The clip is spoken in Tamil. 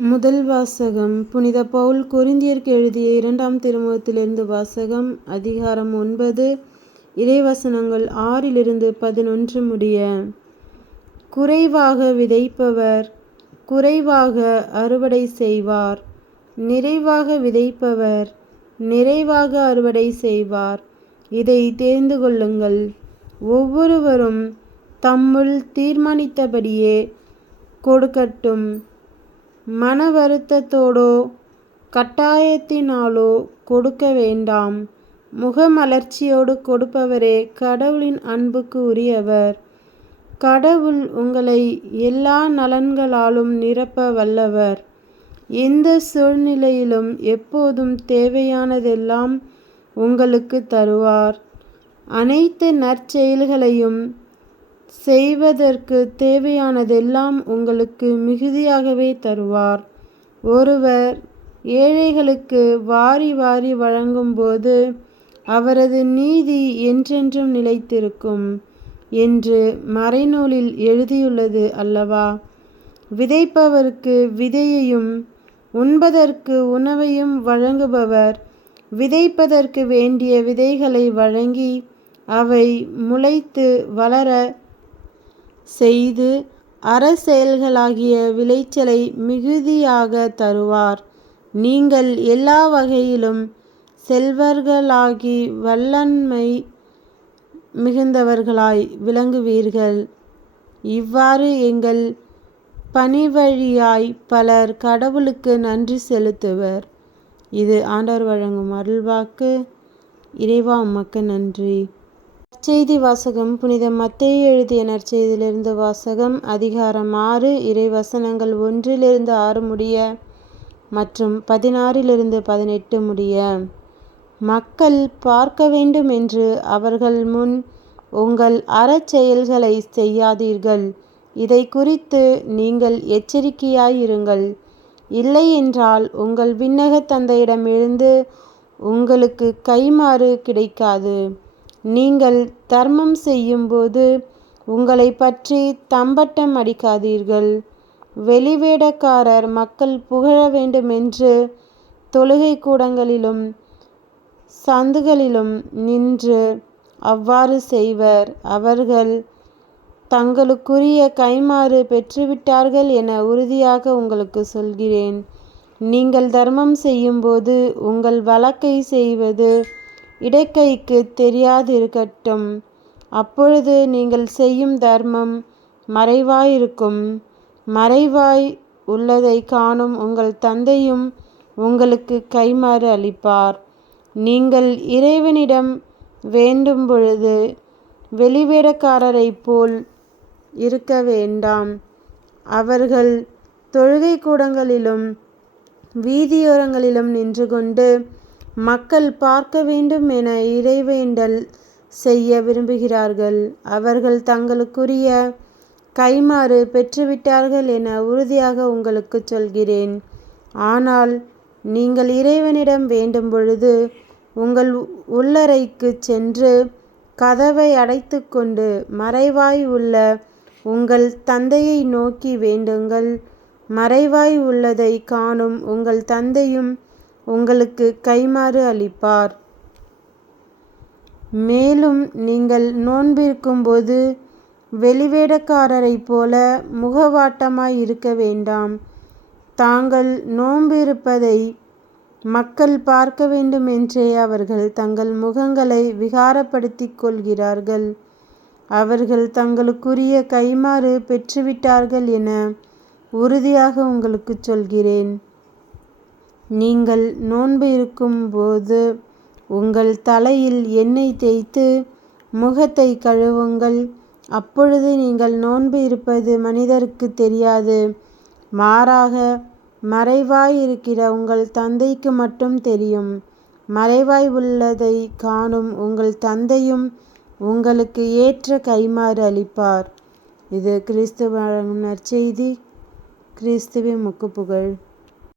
முதல் வாசகம் புனித பவுல் கொரிந்தியருக்கு எழுதிய 2ஆம் திருமுகத்திலிருந்து வாசகம். அதிகாரம் 9, இறைவசனங்கள் 6-11 முடிய. குறைவாக விதைப்பவர் குறைவாக அறுவடை செய்வார், நிறைவாக விதைப்பவர் நிறைவாக அறுவடை செய்வார். இதை தெரிந்து கொள்ளுங்கள். ஒவ்வொருவரும் தம்முள் தீர்மானித்தபடியே கொடுக்கட்டும், மன வருத்தத்தோடோ கட்டாயத்தினாலோ கொடுக்க வேண்டாம். முகமலர்ச்சியோடு கொடுப்பவரே கடவுளின் அன்புக்கு உரியவர். கடவுள் உங்களை எல்லா நலன்களாலும் நிரப்ப வல்லவர். எந்த சூழ்நிலையிலும் எப்போதும் தேவையானதெல்லாம் உங்களுக்கு தருவார். அனைத்து நற்செயல்களையும் செய்வதற்கு தேவையானதெல்லாம் உங்களுக்கு மிகுதியாகவே தருவார். ஒருவர் ஏழைகளுக்கு வாரி வாரி வழங்கும்போது அவரது நீதி என்றென்றும் நிலைத்திருக்கும் என்று மறைநூலில் எழுதியுள்ளது அல்லவா? விதைப்பவருக்கு விதையையும் உண்பதற்கு உணவையும் வழங்குபவர் விதைப்பதற்கு வேண்டிய விதைகளை வழங்கி அவை முளைத்து வளர செய்து அறச்செயல்களாகிய விளைச்சலை மிகுதியாக தருவார். நீங்கள் எல்லா வகையிலும் செல்வர்களாகி வல்லன்மை மிகுந்தவர்களாய் விளங்குவீர்கள். இவ்வாறு எங்கள் பணிவழியாய் பலர் கடவுளுக்கு நன்றி செலுத்துவர். இது ஆண்டவர் வழங்கும் அருள்வாக்கு. இறைவா, உமக்கு நன்றி. நற்செய்தி வாசகம். புனித மத்தேயு எழுதிய நற்செய்தியிலிருந்து வாசகம். அதிகாரம் 6, இறைவசனங்கள் 1-6 முடிய மற்றும் 16-18 முடிய. மக்கள் பார்க்க வேண்டும் என்று அவர்கள் முன் உங்கள் அறச்செயல்களை செய்யாதீர்கள். இதை குறித்து நீங்கள் எச்சரிக்கையாயிருங்கள். இல்லையென்றால் உங்கள் விண்ணக தந்தையிடமிருந்து உங்களுக்கு கைமாறு கிடைக்காது. நீங்கள் தர்மம் செய்யும்போது உங்களை பற்றி தம்பட்டம் அடிக்காதீர்கள். வெளிவேடக்காரர் மக்கள் புகழ வேண்டுமென்று தொழுகை கூடங்களிலும் சந்துகளிலும் நின்று அவ்வாறு செய்வர். அவர்கள் தங்களுக்குரிய கைமாறு பெற்றுவிட்டார்கள் என உறுதியாக உங்களுக்கு சொல்கிறேன். நீங்கள் தர்மம் செய்யும்போது உங்கள் வலக்கை செய்வது இடக்கைக்கு தெரியாதிருக்கட்டும். அப்பொழுது நீங்கள் செய்யும் தர்மம் மறைவாயிருக்கும். மறைவாய் உள்ளதை காணும் உங்கள் தந்தையும் உங்களுக்கு கைமாறு அளிப்பார். நீங்கள் இறைவனிடம் வேண்டும் பொழுது வெளிவேடக்காரரைப் போல் இருக்க வேண்டாம். அவர்கள் தொழுகை கூடங்களிலும் வீதியோரங்களிலும் நின்று கொண்டு மக்கள் பார்க்க வேண்டும் என இறைவேண்டல் செய்ய விரும்புகிறார்கள். அவர்கள் தங்களுக்குரிய கைமாறு பெற்றுவிட்டார்கள் என உறுதியாக உங்களுக்கு சொல்கிறேன். ஆனால் நீங்கள் இறைவனிடம் வேண்டும் பொழுது உங்கள் உள்ளறைக்கு சென்று கதவை அடைத்து கொண்டு மறைவாய் உள்ள உங்கள் தந்தையை நோக்கி வேண்டுங்கள். மறைவாய் உள்ளதை காணும் உங்கள் தந்தையும் உங்களுக்கு கைமாறு அளிப்பார். மேலும் நீங்கள் நோன்பிருக்கும்போது வெளிவேடக்காரரைப் போல முகவாட்டமாய் இருக்க வேண்டாம். தாங்கள் நோன்பிருப்பதை மக்கள் பார்க்க வேண்டுமென்றே அவர்கள் தங்கள் முகங்களை விகாரப்படுத்திக் கொள்கிறார்கள். அவர்கள் தங்களுக்குரிய கைமாறு பெற்றுவிட்டார்கள் என உறுதியாக உங்களுக்கு சொல்கிறேன். நீங்கள் நோன்பு இருக்கும்போது உங்கள் தலையில் எண்ணெய் தேய்த்து முகத்தை கழுவுங்கள். அப்பொழுது நீங்கள் நோன்பு இருப்பது மனிதருக்கு தெரியாது. மாறாக மறைவாய் இருக்கிற உங்கள் தந்தைக்கு மட்டும் தெரியும். மறைவாய் உள்ளதை காணும் உங்கள் தந்தையும் உங்களுக்கு ஏற்ற கைமாறு அளிப்பார். இது கிறிஸ்து வழங்கும் நற்செய்தி. கிறிஸ்துவே உமக்கு புகழ்.